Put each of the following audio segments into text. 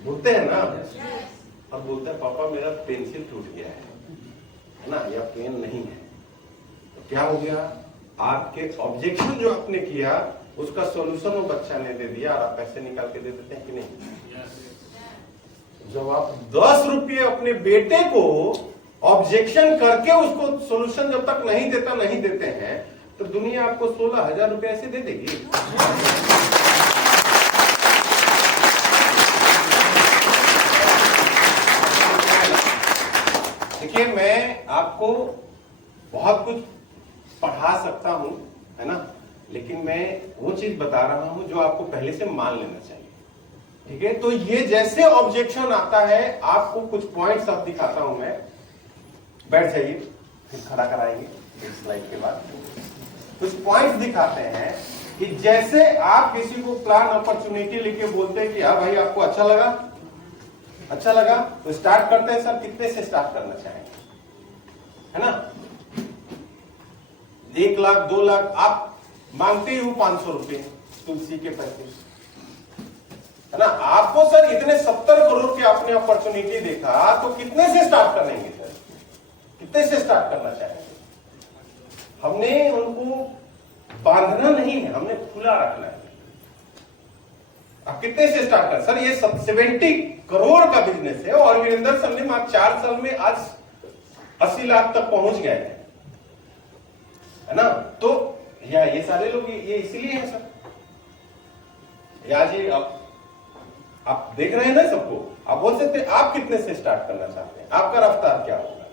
बोलते हैं ना, और बोलते हैं पापा मेरा पेंसिल टूट गया है ना, या पेन नहीं है। तो क्या हो गया, आपके ऑब्जेक्शन जो आपने किया उसका सॉल्यूशन वो बच्चा ने दे दिया और आप पैसे निकाल के दे देते हैं कि नहीं। जब आप 10 रुपये अपने बेटे को ऑब्जेक्शन करके उसको सॉल्यूशन जब तक नहीं देते हैं, तो दुनिया आपको 16,000 रुपये ऐसे दे देगी। देखिए, मैं आपको बहुत कुछ पढ़ा सकता हूं, है ना, लेकिन मैं वो चीज बता रहा हूं जो आपको पहले से मान लेना चाहिए। ठीक है, तो ये जैसे ऑब्जेक्शन आता है, आपको कुछ पॉइंट्स अब दिखाता हूं मैं। बैठ जाइए, फिर खड़ा कराएंगे इस स्लाइड के बाद। कुछ पॉइंट्स दिखाते हैं कि जैसे आप किसी को प्लान अपॉर्चुनिटी लेके बोलते हैं कि हाँ भाई आपको अच्छा लगा, तो स्टार्ट करते हैं। सर कितने से स्टार्ट करना चाहेंगे, है ना? 1 लाख 2 लाख आप मांगते ही हो, 500 रुपए तुलसी के पैसे, है ना? आपको सर इतने 70 करोड़ की आपने अपॉर्चुनिटी देखा, तो कितने से स्टार्ट करेंगे सर? कितने से स्टार्ट करना चाहेंगे? हमने उनको बांधना नहीं है, हमने खुला रखना है। आप कितने से स्टार्ट कर? सर ये 70 करोड़ का बिजनेस है और वीरेंद्र सर ने आप 4 साल में आज 80 लाख तक पहुंच गए हैं, है ना? तो ये सारे लोग ये इसीलिए है सर। या जी आप देख रहे हैं ना सबको, आप बोल सकते हैं आप कितने से स्टार्ट करना चाहते हैं, आपका रफ्तार क्या होगा?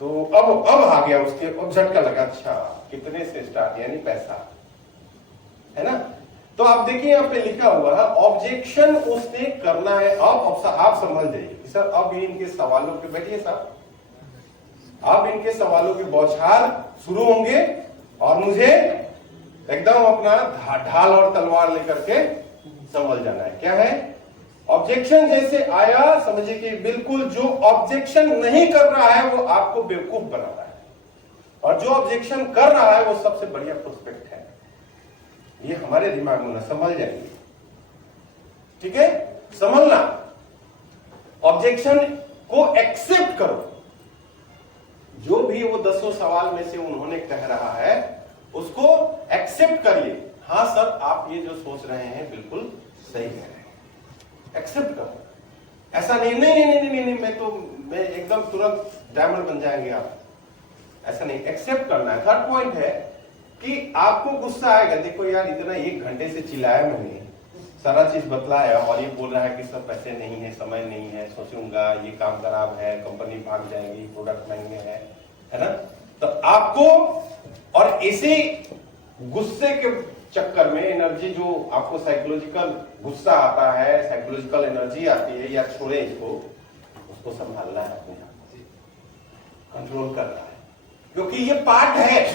तो अब आ गया उसके, अब झटका लगा, अच्छा कितने से स्टार्ट, यानी पैसा, है ना? तो आप देखिए यहाँ पे लिखा हुआ है ऑब्जेक्शन उसने करना है। अब आप समझ जाइए सर, अब इनके सवालों के, बैठिए साहब, अब इनके सवालों के बौछार शुरू होंगे और मुझे एकदम अपना ढाल और तलवार लेकर के संभल जाना है। क्या है? ऑब्जेक्शन जैसे आया, समझिए कि बिल्कुल जो ऑब्जेक्शन नहीं कर रहा है वो आपको बेवकूफ बना रहा है, और जो ऑब्जेक्शन कर रहा है वो सबसे बढ़िया प्रोस्पेक्ट है। ये हमारे दिमाग में ना संभल जाएंगे, ठीक है? संभलना, ऑब्जेक्शन को एक्सेप्ट करो। जो भी वो 10 सवाल में से उन्होंने कह रहा है उसको एक्सेप्ट करिए। हाँ सर, आप ये जो सोच रहे हैं बिल्कुल सही कह रहे हैं, एक्सेप्ट करो। ऐसा नहीं मैं एकदम तुरंत डायमंड बन जाएंगे आप, ऐसा नहीं, एक्सेप्ट करना है। थर्ड पॉइंट है कि आपको गुस्सा आएगा, देखो यार इतना 1 घंटे से चिल्लाया मैंने, सारा चीज बतलाया और ये बोल रहा है कि सब पैसे नहीं है, समय नहीं है, सोचूंगा, ये काम खराब है, कंपनी भाग जाएगी, प्रोडक्ट महंगे है ना? तो आपको, और इसी गुस्से के चक्कर में एनर्जी जो आपको साइकोलॉजिकल गुस्सा आता है, साइकोलॉजिकल एनर्जी आती है, या छोड़े इसको, उसको संभालना है, अपने आप को कंट्रोल करना है, क्योंकि ये पार्ट है,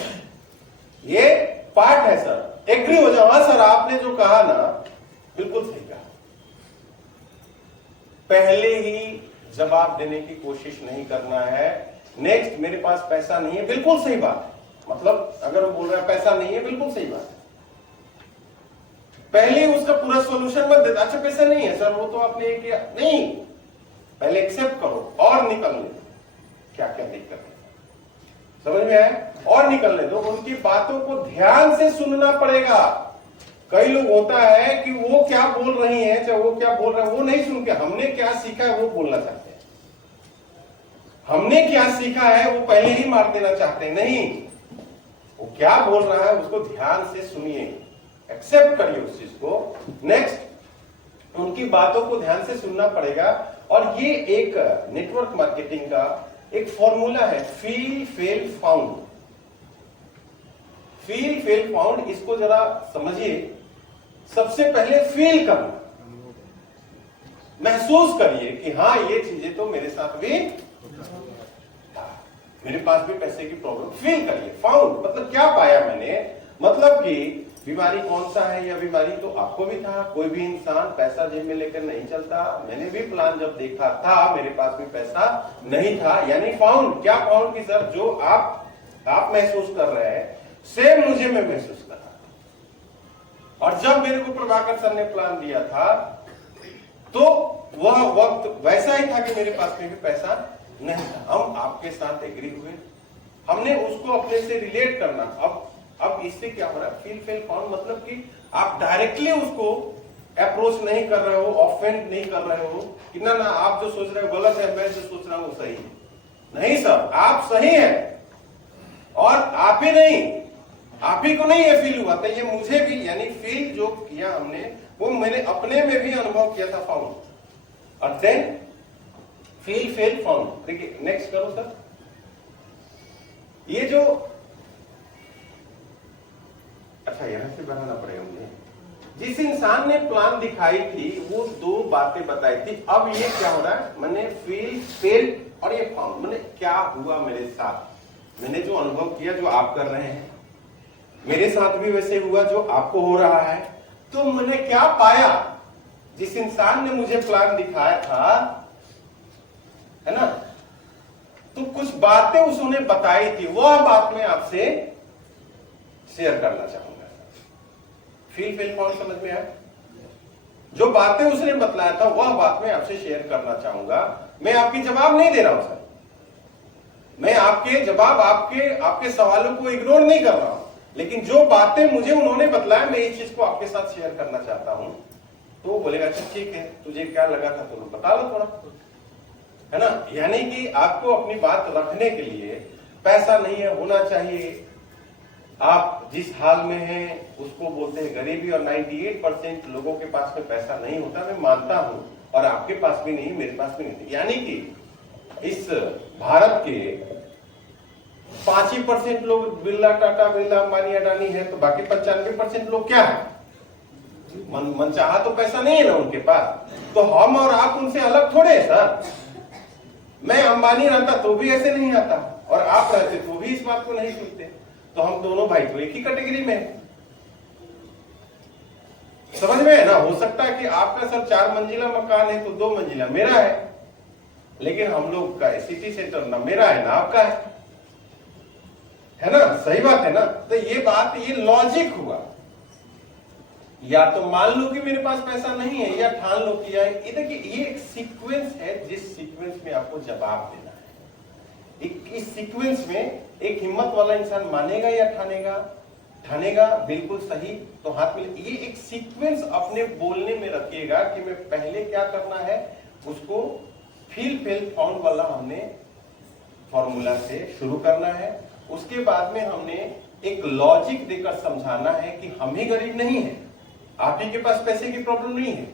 ये पार्ट है सर। एग्री हो जाओ। हाँ सर, आपने जो कहा ना बिल्कुल सही कहा। पहले ही जवाब देने की कोशिश नहीं करना है। नेक्स्ट, मेरे पास पैसा नहीं है, बिल्कुल सही बात है। मतलब अगर वो बोल रहा है पैसा नहीं है, बिल्कुल सही बात है। पहले उसका पूरा सॉल्यूशन मत देता, अच्छा पैसा नहीं है सर, वो तो आपने ये किया नहीं, पहले एक्सेप्ट करो और निकलने दो। क्या क्या दिक्कत है समझ में आया? और निकलने दो। उनकी बातों को ध्यान से सुनना पड़ेगा। कई लोग होता है कि वो क्या बोल रही हैं, चाहे वो क्या बोल रहा है वो नहीं सुन के हमने क्या सीखा है वो बोलना चाहते हैं, हमने क्या सीखा है वो पहले ही मार देना चाहते हैं। नहीं, वो क्या बोल रहा है उसको ध्यान से सुनिए, एक्सेप्ट करिए उस चीज को। नेक्स्ट, उनकी बातों को ध्यान से सुनना पड़ेगा। और ये एक नेटवर्क मार्केटिंग का एक फॉर्मूला है, feel fail found. Feel fail found, इसको जरा समझिए। सबसे पहले फील करना, महसूस करिए कि हाँ ये चीजें तो मेरे साथ भी, मेरे पास भी पैसे की प्रॉब्लम। फील करिए। फाउंड मतलब क्या पाया मैंने, मतलब कि बीमारी कौन सा है, या बीमारी तो आपको भी था, कोई भी इंसान पैसा जेब में लेकर नहीं चलता। मैंने भी प्लान जब देखा था मेरे पास भी पैसा नहीं था, यानी फाउंड। क्या फाउंड की सर, जो आप महसूस कर रहे हैं सेम मुझे मैं महसूस कर रहा था। और जब मेरे को प्रभाकर सर ने प्लान दिया था तो वह वक्त वैसा ही था कि मेरे पास में भी पैसा नहीं था। हम आपके साथ एग्री हुए, हमने उसको अपने से रिलेट करना। अब इससे क्या हो रहा है, फील फेल फाउंड, मतलब कि आप डायरेक्टली उसको अप्रोच नहीं कर रहे हो, ऑफेंड नहीं कर रहे हो कि ना आप जो सोच रहे हो गलत है, मैं जो सोच रहा हूं वो सही है। नहीं सर, आप सही हैं और आप ही नहीं, आप ही को नहीं ये फील हुआ था, ये मुझे भी, यानी फील जो किया हमने वो मैंने अपने में भी अनुभव किया था, फाउंड। और देन फील फेल फाउंड। देखिए नेक्स्ट करो सर। ये जो, अच्छा यहां से बढ़ाना पड़ेगा मुझे। जिस इंसान ने प्लान दिखाई थी वो दो बातें बताई थी। अब ये क्या हो रहा है, मैंने फील फेल और ये फाउंड, मैंने क्या हुआ मेरे साथ, मैंने जो अनुभव किया जो आप कर रहे हैं मेरे साथ भी वैसे हुआ जो आपको हो रहा है। तो मैंने क्या पाया, जिस इंसान ने मुझे प्लान दिखाया था, है ना, तो कुछ बातें उसने बताई थी, वह बात मैं आपसे शेयर करना चाहूंगा। फील फेल फाउंड समझ में आया? जो बातें उसने बतलाया था वह बात मैं आपसे शेयर करना चाहूंगा। मैं आपकी जवाब नहीं दे रहा हूं सर, मैं आपके जवाब, आपके सवालों को इग्नोर नहीं कर रहा हूं, लेकिन जो बातें मुझे उन्होंने बतलाया मैं इस चीज को आपके साथ शेयर करना चाहता हूं। तो वो बोलेगा अच्छा ठीक है, तुझे क्या लगा था तो बता लो थोड़ा, है ना। यानी कि आपको अपनी बात रखने के लिए पैसा नहीं है, होना चाहिए। आप जिस हाल में हैं उसको बोलते हैं गरीबी, और 98% लोगों के पास में पैसा नहीं होता, मैं मानता हूं, और आपके पास भी नहीं, मेरे पास भी नहीं। यानी कि इस भारत के 5% लोग बिरला, टाटा, बिरला, अंबानी, अडानी है, तो बाकी 95% लोग क्या है, मनचाहा तो पैसा नहीं है ना उनके पास। तो हम और आप उनसे अलग थोड़े है सर। मैं अंबानी रहता तो भी ऐसे नहीं आता, और आप रहते तो भी इस बात को नहीं सुनते। तो हम दोनों भाई तो एक ही कैटेगरी में है, समझ में है ना। हो सकता है कि आपका सर 4 मंजिला मकान है तो 2 मंजिला मेरा है, लेकिन हम लोग का सिटी सेंटर ना मेरा है ना आपका है ना, सही बात है ना। तो ये बात, ये लॉजिक हुआ। या तो मान लो कि मेरे पास पैसा नहीं है, या ठान लो कि ये देखिए ये एक सीक्वेंस है, जिस सीक्वेंस में आपको जवाब देना है। इस सीक्वेंस में एक हिम्मत वाला इंसान मानेगा या ठानेगा, ठानेगा बिल्कुल सही तो हाथ में। ये एक सीक्वेंस अपने बोलने में रखिएगा कि मैं पहले क्या करना है, उसको फील फेल फाउंड वाला हमने फॉर्मूला से शुरू करना है। उसके बाद में हमने एक लॉजिक देकर समझाना है कि हम ही गरीब नहीं है, आप ही के पास पैसे की प्रॉब्लम नहीं है,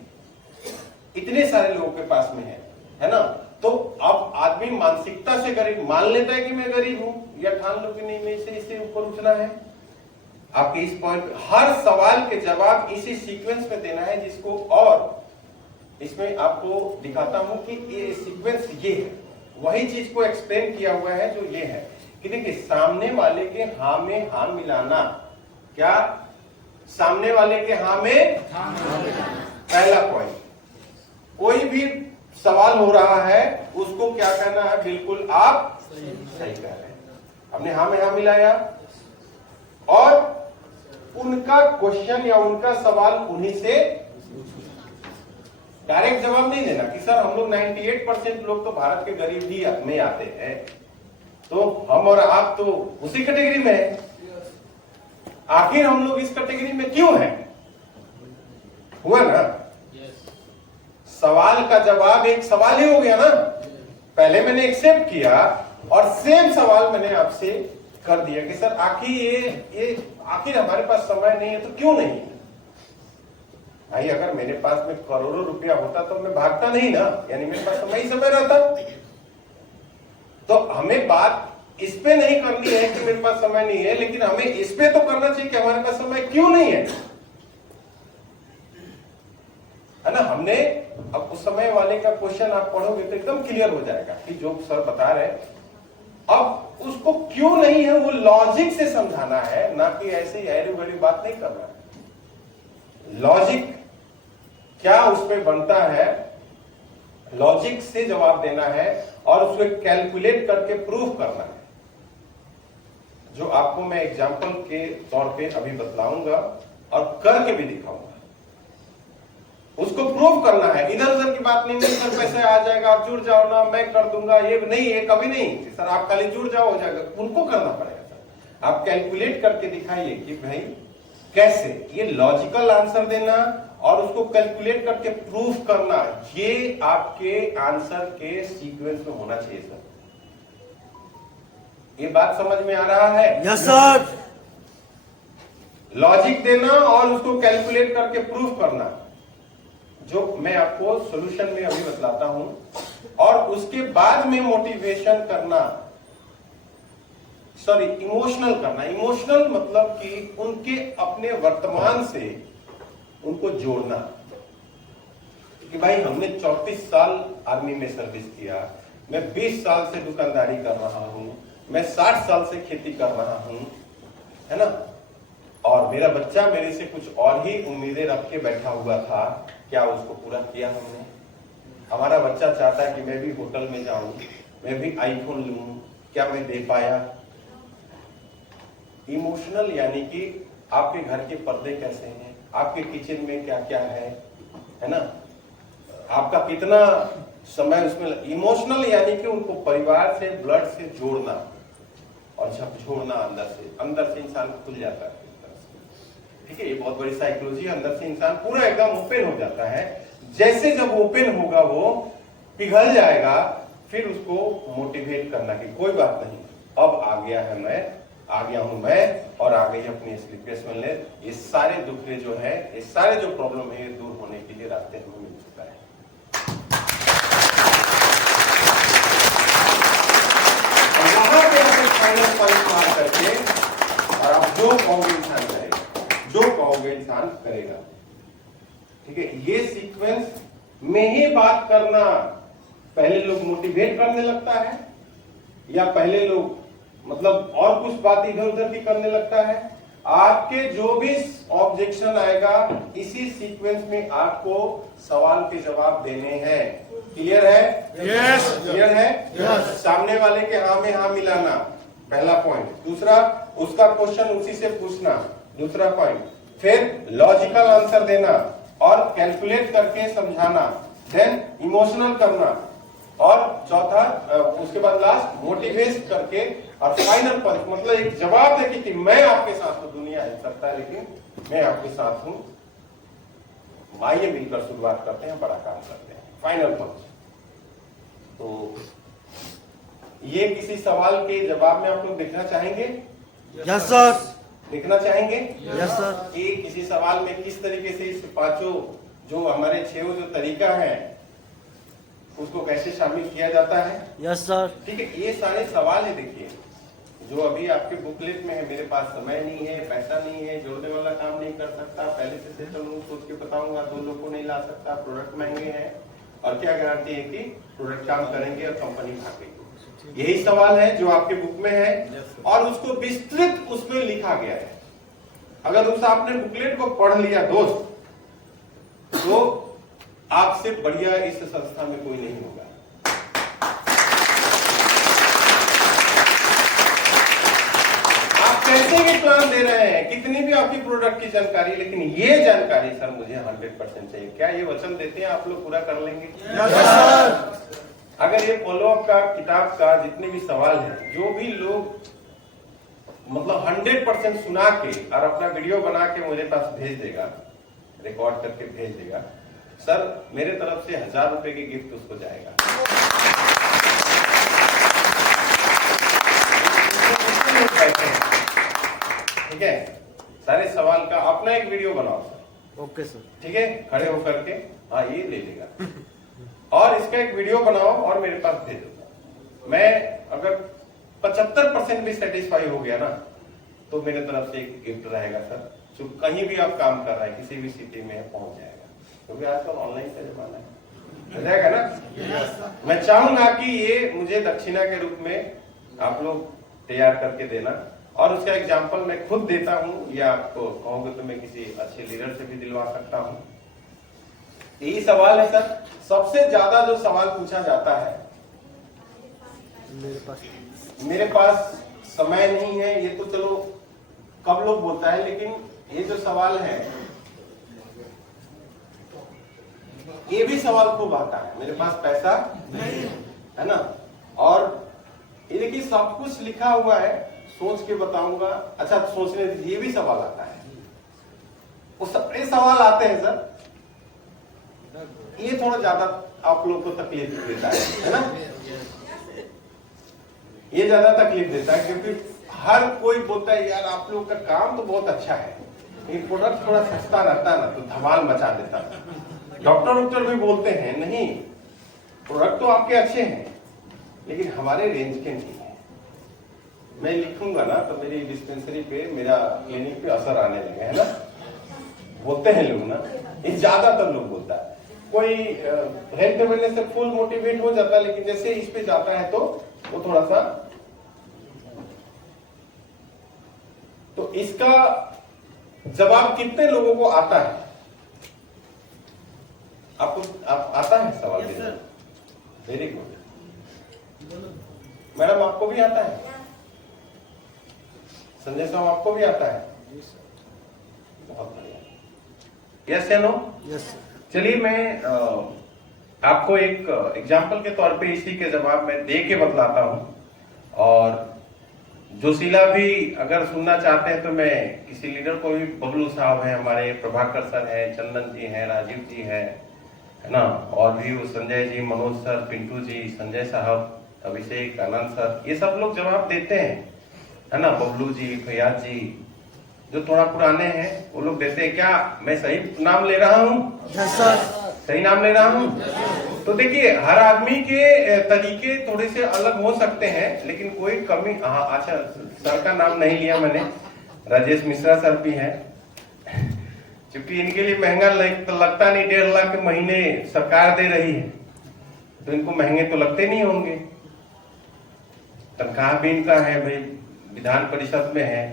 इतने सारे लोगों के पास में है ना। तो अब आदमी मानसिकता से गरीब मान लेता है कि मैं गरीब हूं, या ठान लो कि नहीं मैं इससे ऊपर उठना है। आपके इस पॉइंट, हर सवाल के जवाब इसी सीक्वेंस में देना है, जिसको और इसमें आपको दिखाता हूं कि ये सीक्वेंस ये है, वही चीज को एक्सप्लेन किया हुआ है जो ये है कि देखिए सामने वाले के हाँ में हाँ मिलाना। क्या सामने वाले के हाँ में पहला पॉइंट, कोई भी सवाल हो रहा है उसको क्या कहना है, बिल्कुल आप सही कह रहे हैं। हमने हाँ में हाँ मिलाया, और उनका क्वेश्चन या उनका सवाल उन्हीं से डायरेक्ट जवाब नहीं देना कि सर हम लोग 98% लोग तो भारत के गरीब ही में आते हैं, तो हम और आप तो उसी कैटेगरी में है, आखिर हम लोग इस कैटेगरी में क्यों हैं, हुआ ना। सवाल का जवाब एक सवाल ही हो गया ना। पहले मैंने एक्सेप्ट किया और सेम सवाल मैंने आपसे कर दिया कि सर आखिर ये आखिर हमारे पास समय नहीं है तो क्यों नहीं है। भाई अगर मेरे पास में करोड़ों रुपया होता तो मैं भागता नहीं ना, यानी मेरे पास समय ही समय रहता। तो हमें बात इस पे नहीं करनी है कि मेरे पास समय नहीं है, लेकिन हमें इस पे तो करना चाहिए कि हमारे पास समय क्यों नहीं है ना। हमने अब उस समय वाले का क्वेश्चन आप पढ़ोगे तो एकदम क्लियर हो जाएगा कि जो सर बता रहे हैं, अब उसको क्यों नहीं है वो लॉजिक से समझाना है, ना कि ऐसे ही ऐरी गैरी बात नहीं करना है। लॉजिक क्या उसमें बनता है, लॉजिक से जवाब देना है और उसको कैलकुलेट करके प्रूफ करना है, जो आपको मैं एग्जांपल के तौर पे अभी बतलाऊंगा और करके भी दिखाऊंगा। उसको प्रूव करना है इधर उधर की बात नहीं, सर पैसे आ जाएगा, आप जुड़ जाओ ना, मैं कर दूंगा, ये नहीं, ये कभी नहीं सर, आप खाली जुड़ जाओ हो जाएगा, उनको करना पड़ेगा सर। आप कैलकुलेट करके दिखाइए कि भाई कैसे, ये लॉजिकल आंसर देना और उसको कैलकुलेट करके प्रूफ करना, ये आपके आंसर के सीक्वेंस में होना चाहिए सर। ये बात समझ में आ रहा है? Yes sir. लॉजिक देना और उसको कैलकुलेट करके प्रूफ करना, जो मैं आपको सॉल्यूशन में अभी बतलाता हूं, और उसके बाद में मोटिवेशन करना, सॉरी इमोशनल करना। इमोशनल मतलब कि उनके अपने वर्तमान से उनको जोड़ना कि भाई हमने 34 साल आर्मी में सर्विस किया, मैं 20 साल से दुकानदारी कर रहा हूं, मैं 60 साल से खेती कर रहा हूं, है ना, और मेरा बच्चा मेरे से कुछ और ही उम्मीदें रख के बैठा हुआ था, क्या उसको पूरा किया हमने? हमारा बच्चा चाहता है कि मैं भी होटल में जाऊं, मैं भी आईफोन लूं, क्या मैं दे पाया? इमोशनल यानी कि आपके घर के पर्दे कैसे हैं, आपके किचन में क्या क्या है ना, आपका कितना समय उसमें। इमोशनल यानी कि उनको परिवार से, ब्लड से जोड़ना और झकझोड़ना अंदर से इंसान खुल जाता है। ठीक है, ये बहुत बड़ी साइकोलॉजी, अंदर से इंसान पूरा एकदम ओपन हो जाता है। जैसे जब ओपन होगा वो पिघल जाएगा, फिर उसको मोटिवेट करना कि कोई बात नहीं, अब आ गया हूं मैं और आ गई अपनी स्लीपलेस मिलनेस। ये सारे दुखड़े जो है, ये सारे जो प्रॉब्लम है, ये दूर होने के लिए रास्ते हमें मिल चुका है। वहां पे अपने फाइनल पॉइंट मार करके और आप जो कहोगे इंसान करेगा, जो कहोगे इंसान करेगा। ठीक है, ये सीक्वेंस में ही बात करना, पहले लोग मोटिवेट करने लगता है या पहले लोग मतलब और कुछ बात इधर उधर की करने लगता है। आपके जो भी ऑब्जेक्शन आएगा, इसी सीक्वेंस में आपको सवाल के जवाब देने हैं। क्लियर है? यस। क्लियर है? यस। सामने वाले के हाँ में हाँ मिलाना, पहला पॉइंट। दूसरा, उसका क्वेश्चन उसी से पूछना, दूसरा पॉइंट। फिर लॉजिकल आंसर देना और कैलकुलेट करके समझाना, देन इमोशनल करना, और चौथा उसके बाद लास्ट मोटिवेट करके, और फाइनल पंच मतलब एक जवाब देके कि मैं आपके साथ हूं, दुनिया हिल सकता है लेकिन मैं आपके साथ हूं। आइए मिलकर शुरुआत करते हैं, बड़ा काम करते हैं, फाइनल पंच। तो ये किसी सवाल के जवाब में आप लोग देखना चाहेंगे? Yes sir. देखना चाहेंगे? Yes sir. कि किसी सवाल में किस तरीके से इस पांचों जो हमारे 6 जो तरीका है उसको कैसे शामिल किया जाता है? Yes sir. ठीक है, ये सारे सवाल है, देखिए जो अभी आपके बुकलेट में है। मेरे पास समय नहीं है, पैसा नहीं है, जोड़ने वाला काम नहीं कर सकता, पहले से सिस्टम सोच के बताऊंगा, 2 लोग को नहीं ला सकता, प्रोडक्ट महंगे हैं, और क्या गारंटी है कि प्रोडक्ट काम करेंगे और कंपनी भागेगी। यही सवाल है जो आपके बुक में है और उसको विस्तृत उसमें लिखा गया है। अगर उस आपने बुकलेट को पढ़ लिया दोस्त, तो आपसे बढ़िया इस संस्था में कोई नहीं होगा। आप कैसे भी प्लान दे रहे हैं, कितनी भी आपकी प्रोडक्ट की जानकारी, लेकिन ये जानकारी सर मुझे 100% चाहिए। क्या ये वचन देते हैं आप लोग पूरा कर लेंगे? यस। अगर ये फॉलोअप का किताब का जितने भी सवाल हैं, जो भी लोग मतलब 100% सुना के और अपना वीडियो बना के मुझे पास भेज देगा, रिकॉर्ड करके भेज देगा, सर मेरे तरफ से 1000 रुपए की गिफ्ट उसको जाएगा। ठीक है, सारे सवाल का अपना एक वीडियो बनाओ सर। Okay sir. ठीक है, खड़े होकर के, हाँ ये ले लेगा, और इसका एक वीडियो बनाओ और मेरे पास भेज दो। मैं अगर 75% भी सेटिस्फाई हो गया ना, तो मेरे तरफ से एक गिफ्ट रहेगा सर। जो कहीं भी आप काम कर रहे हैं, किसी भी सिटी में पहुंच जाएगा, क्योंकि आजकल ऑनलाइन का जमाना है, हो जाएगा ना। मैं चाहूंगा कि ये मुझे दक्षिणा के रूप में आप लोग तैयार करके देना, और उसका एग्जाम्पल मैं खुद देता हूं, या आपको कहोगे तो मैं किसी अच्छे लीडर से भी दिलवा सकता हूं। यही सवाल है सर, सबसे ज्यादा जो सवाल पूछा जाता है, मेरे पास समय नहीं है, ये तो चलो कब लोग बोलता है, लेकिन ये जो सवाल है ये भी सवाल खूब आता है, मेरे पास पैसा नहीं है ना। और ये देखिए सब कुछ लिखा हुआ है, सोच के बताऊंगा। अच्छा सोचने दीजिए, ये भी सवाल आता है, वो सारे सवाल आते हैं सर। ये थोड़ा ज्यादा आप लोग को तकलीफ देता है ना, ये ज्यादा तकलीफ देता है, क्योंकि हर कोई बोलता है यार आप लोग का काम तो बहुत अच्छा है, लेकिन प्रोडक्ट थोड़ा सस्ता रहता है ना तो धमाल मचा देता है। डॉक्टर भी बोलते हैं नहीं, प्रोडक्ट तो आपके अच्छे हैं लेकिन हमारे रेंज के नहीं है। मैं लिखूंगा ना तो मेरी डिस्पेंसरी पे, मेरा क्लिनिक पे असर आने लगे, है ना, बोलते हैं लोग ना, ये ज्यादातर लोग बोलता है। कोई हेल्थ अवेयरनेस से फुल मोटिवेट हो जाता है, लेकिन जैसे इस पे जाता है तो वो थोड़ा सा, तो इसका जवाब कितने लोगों को आता है? आपको आता है सवाल देना? वेरी गुड मैडम, आपको भी आता है? संजय साहब आपको भी आता है? बहुत बढ़िया। यस या नो? यस। चलिए मैं आपको एक एग्जाम्पल के तौर पे इसी के जवाब में दे के बतलाता हूं। और जोशीला भी अगर सुनना चाहते हैं तो मैं किसी लीडर को भी, बबलू साहब हैं हमारे, प्रभाकर सर है, चंदन जी हैं, राजीव जी है ना, और भी वो संजय जी, मनोज सर, पिंटू जी, संजय साहब, अभिषेक, आनंद सर, ये सब लोग जवाब देते हैं, है ना, बबलू जी, फैयाज जी, जो थोड़ा पुराने हैं वो लोग देते हैं। क्या मैं सही नाम ले रहा हूँ? Yes sir. सही नाम ले रहा हूँ? तो देखिए हर आदमी के तरीके थोड़े से अलग हो सकते हैं, लेकिन कोई कमी, हाँ अच्छा सर का नाम नहीं लिया मैंने, राजेश मिश्रा सर भी हैं, क्योंकि इनके लिए महंगा लगता नहीं, 1.5 लाख के महीने सरकार दे रही है, तो इनको महंगे तो लगते नहीं होंगे। तनख्वाह भी इनका है भाई, विधान परिषद में है,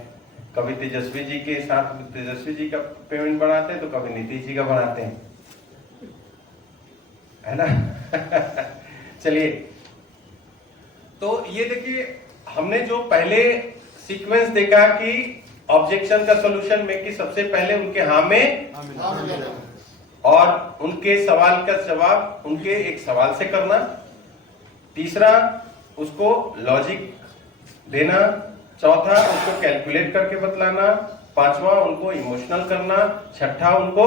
कभी तेजस्वी जी के साथ तेजस्वी जी का पेमेंट बढ़ाते हैं तो कभी नीतीश जी का बढ़ाते हैं, है ना। चलिए, तो ये देखिए हमने जो पहले सीक्वेंस देखा कि ऑब्जेक्शन का सॉल्यूशन में, कि सबसे पहले उनके हाँ में और उनके सवाल का जवाब उनके एक सवाल से करना, तीसरा उसको लॉजिक देना, चौथा उनको कैलकुलेट करके बतलाना, पांचवा उनको इमोशनल करना, छठा उनको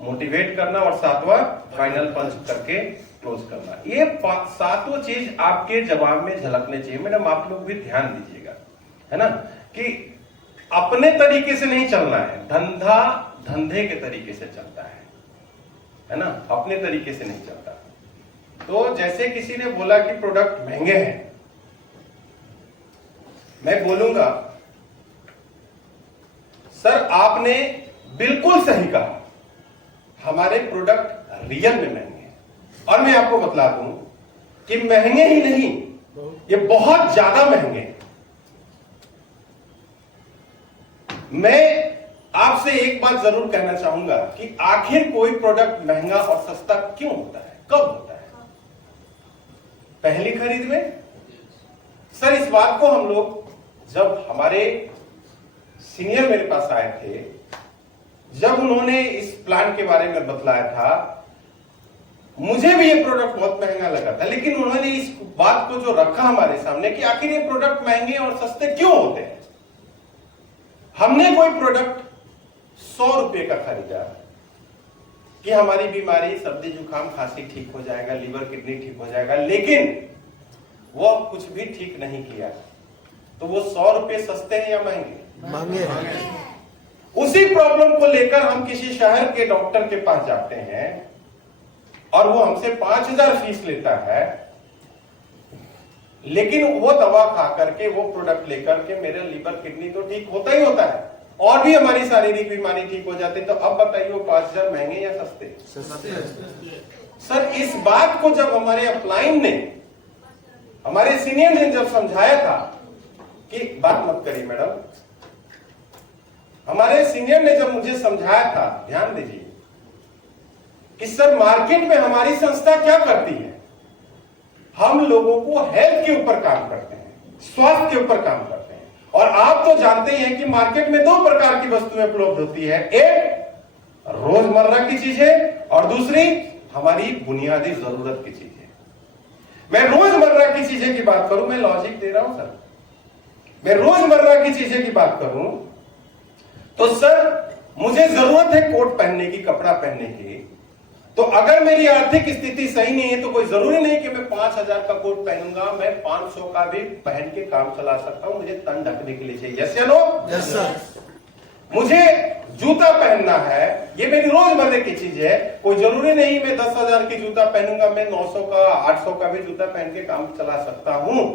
मोटिवेट करना, और सातवां फाइनल पंच करके क्लोज करना। ये सातों चीज आपके जवाब में झलकने चाहिए। मैडम आप लोग भी ध्यान दीजिएगा, है ना, कि अपने तरीके से नहीं चलना है, धंधा धंधे के तरीके से चलता है ना, अपने तरीके से नहीं चलता। तो जैसे किसी ने बोला कि प्रोडक्ट महंगे हैं, मैं बोलूंगा सर आपने बिल्कुल सही कहा, हमारे प्रोडक्ट रियल में महंगे हैं। और मैं आपको बतला दूं कि महंगे ही नहीं, ये बहुत ज्यादा महंगे हैं। मैं आपसे एक बात जरूर कहना चाहूंगा कि आखिर कोई प्रोडक्ट महंगा और सस्ता क्यों होता है, कब होता है? पहली खरीद में। सर इस बात को हम लोग, जब हमारे सीनियर मेरे पास आए थे, जब उन्होंने इस प्लान के बारे में बतलाया था, मुझे भी ये प्रोडक्ट बहुत महंगा लगा था, लेकिन उन्होंने इस बात को जो रखा हमारे सामने कि आखिर ये प्रोडक्ट महंगे और सस्ते क्यों होते हैं। हमने कोई प्रोडक्ट 100 रुपए का खरीदा कि हमारी बीमारी सर्दी जुकाम खांसी ठीक हो जाएगा, लीवर किडनी ठीक हो जाएगा, लेकिन वो कुछ भी ठीक नहीं किया, तो वो 100 रुपए सस्ते हैं या महंगे? महंगे। उसी प्रॉब्लम को लेकर हम किसी शहर के डॉक्टर के पास जाते हैं और वो हमसे 5,000 फीस लेता है, लेकिन वो दवा खा करके, वो प्रोडक्ट लेकर के मेरा लीवर किडनी तो ठीक होता ही होता है, और भी हमारी शारीरिक बीमारी ठीक हो जाती है। तो अब बताइए वो 5,000 महंगे या सस्ते? सर इस बात को जब हमारे अपलाइन ने, हमारे सीनियर ने जब समझाया था कि बात मत करिए मैडम, हमारे सीनियर ने जब मुझे समझाया था, ध्यान दीजिए कि सर मार्केट में हमारी संस्था क्या करती है, हम लोगों को हेल्थ के ऊपर काम करते हैं, स्वास्थ्य के ऊपर काम करते हैं। और आप तो जानते ही हैं कि मार्केट में 2 प्रकार की वस्तुएं उपलब्ध होती है, एक रोजमर्रा की चीजें और दूसरी हमारी बुनियादी जरूरत की चीज है। मैं रोजमर्रा की चीजें की बात करूं, मैं लॉजिक दे रहा हूं सर, मैं रोजमर्रा की चीजें की बात करूं तो सर मुझे जरूरत है कोट पहनने की, कपड़ा पहनने की, तो अगर मेरी आर्थिक स्थिति सही नहीं है तो कोई जरूरी नहीं कि मैं 5,000 का कोट पहनूंगा, मैं 500 का भी पहन के काम चला सकता हूं, मुझे तन ढकने के लिए चाहिए। यस या नो? Yes sir. मुझे जूता पहनना है, ये मेरी रोजमर्रा की चीज है, कोई जरूरी नहीं मैं 10,000 की जूता पहनूंगा, मैं 900 का 800 का भी जूता पहन के काम चला सकता हूं।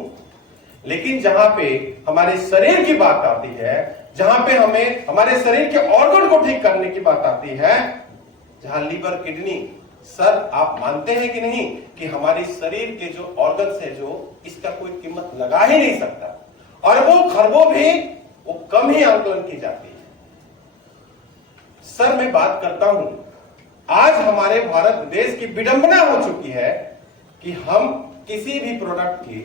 लेकिन जहां पे हमारे शरीर की बात आती है, जहां पे हमें हमारे शरीर के ऑर्गन को ठीक करने की बात आती है, जहां लीवर, किडनी, सर आप मानते हैं कि नहीं कि हमारे शरीर के जो ऑर्गन्स है जो इसका कोई कीमत लगा ही नहीं सकता, अरबों खरबों भी वो कम ही आंकलन की जाती है। सर मैं बात करता हूं, आज हमारे भारत देश की विडंबना हो चुकी है कि हम किसी भी प्रोडक्ट की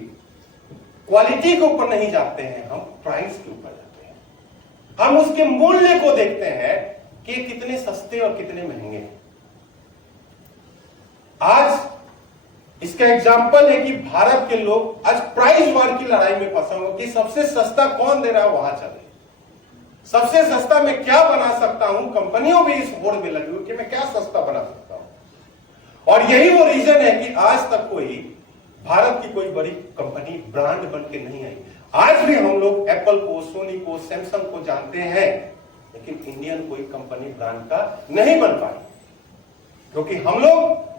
क्वालिटी के ऊपर नहीं जाते हैं, हम प्राइस के ऊपर जाते हैं। हम उसके मूल्य को देखते हैं कि कितने सस्ते और कितने महंगे हैं। आज इसका एग्जाम्पल है कि भारत के लोग आज प्राइस वार की लड़ाई में फंसे हुए कि सबसे सस्ता कौन दे रहा है वहां चले, सबसे सस्ता मैं क्या बना सकता हूं। कंपनियों भी इस होड़ में लगी हुई कि मैं क्या सस्ता बना सकता हूं, और यही वो रीजन है कि आज तक कोई भारत की कोई बड़ी कंपनी ब्रांड बन के नहीं आई। आज भी हम लोग एप्पल को, सोनी को, सैमसंग को जानते हैं, लेकिन इंडियन कोई कंपनी ब्रांड का नहीं बन पाई, क्योंकि हम लोग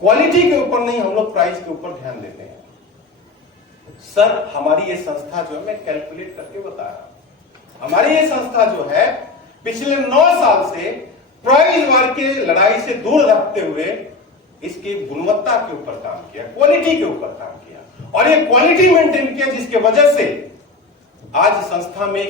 क्वालिटी के ऊपर नहीं, हम लोग प्राइस के ऊपर ध्यान देते हैं। सर हमारी ये संस्था जो है, मैं कैलकुलेट करके बता रहा हूं, हमारी ये संस्था जो है पिछले 9 साल से प्राइस वार के लड़ाई से दूर रखते हुए इसकी गुणवत्ता के ऊपर काम किया, क्वालिटी के ऊपर काम किया, और ये क्वालिटी मेंटेन किया, जिसके वजह से आज संस्था में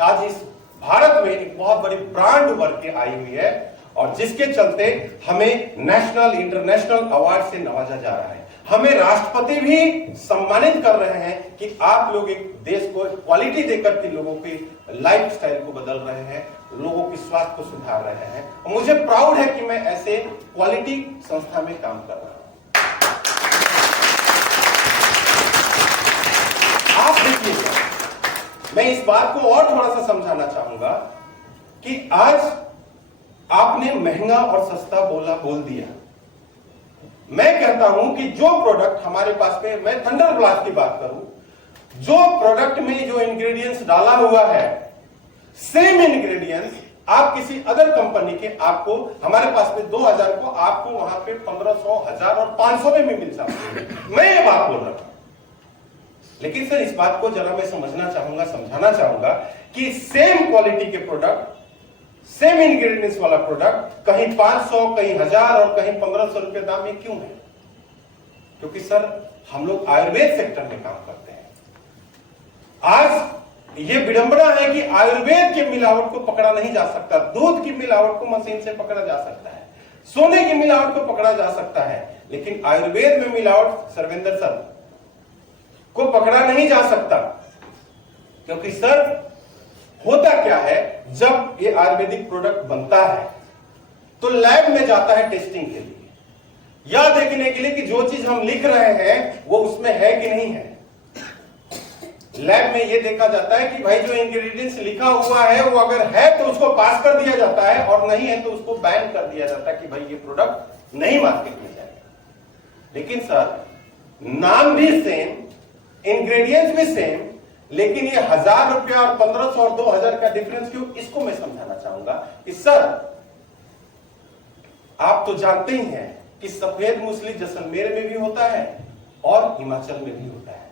आज इस भारत में एक बहुत बड़ी ब्रांड उभर के आई हुई है, और जिसके चलते हमें नेशनल इंटरनेशनल अवार्ड से नवाजा जा रहा है। हमें राष्ट्रपति भी सम्मानित कर रहे हैं कि आप लोग एक देश को क्वालिटी देकर के लोगों की लाइफस्टाइल को बदल रहे हैं, लोगों की स्वास्थ्य को सुधार रहे हैं। और मुझे प्राउड है कि मैं ऐसे क्वालिटी संस्था में काम कर रहा हूं। आप देखिए, मैं इस बात को और थोड़ा सा समझाना चाहूंगा कि आज आपने महंगा और सस्ता बोल दिया। मैं कहता हूं कि जो प्रोडक्ट हमारे पास में, मैं थंडर ब्लास्ट की बात करूं, जो प्रोडक्ट में जो इंग्रेडिएंट्स डाला हुआ है, सेम इंग्रेडिएंट्स आप किसी अदर कंपनी के आपको हमारे पास में 2000 को आपको वहां पे 1500, 1000 और 500 में भी मिल सकते हैं। मैं ये बात बोल रहा हूं, लेकिन सर इस बात को जरा मैं समझना चाहूंगा, समझाना चाहूंगा कि सेम क्वालिटी के प्रोडक्ट, सेम इंग्रेडिएंट्स वाला प्रोडक्ट कहीं 500, कहीं 1000 और कहीं 1500 रुपए दाम में क्यों है? क्योंकि सर हम लोग आयुर्वेद सेक्टर में काम करते हैं। आज ये विडंबना है कि आयुर्वेद के मिलावट को पकड़ा नहीं जा सकता, दूध की मिलावट को मशीन से पकड़ा जा सकता है, सोने की मिलावट को पकड़ा जा सकता है, लेकिन आयुर्वेद में मिलावट सर्वेंद्र सर को पकड़ा नहीं जा सकता। क्योंकि सर होता क्या है, जब ये आयुर्वेदिक प्रोडक्ट बनता है तो लैब में जाता है टेस्टिंग के लिए, या देखने के लिए कि जो चीज हम लिख रहे हैं वो उसमें है कि नहीं है। लैब में ये देखा जाता है कि भाई जो इंग्रेडिएंट्स लिखा हुआ है वो अगर है तो उसको पास कर दिया जाता है, और नहीं है तो उसको बैन कर दिया जाता है कि भाई ये प्रोडक्ट नहीं मार्केट में जाएगा। लेकिन सर नाम भी सेम, इंग्रेडिएंट्स भी सेम, लेकिन ये 1000 रुपया और 1500 और 2000 का डिफरेंस क्यों? इसको मैं समझाना चाहूंगा कि सर आप तो जानते ही हैं कि सफेद मूसली जैसलमेर में भी होता है और हिमाचल में भी होता है।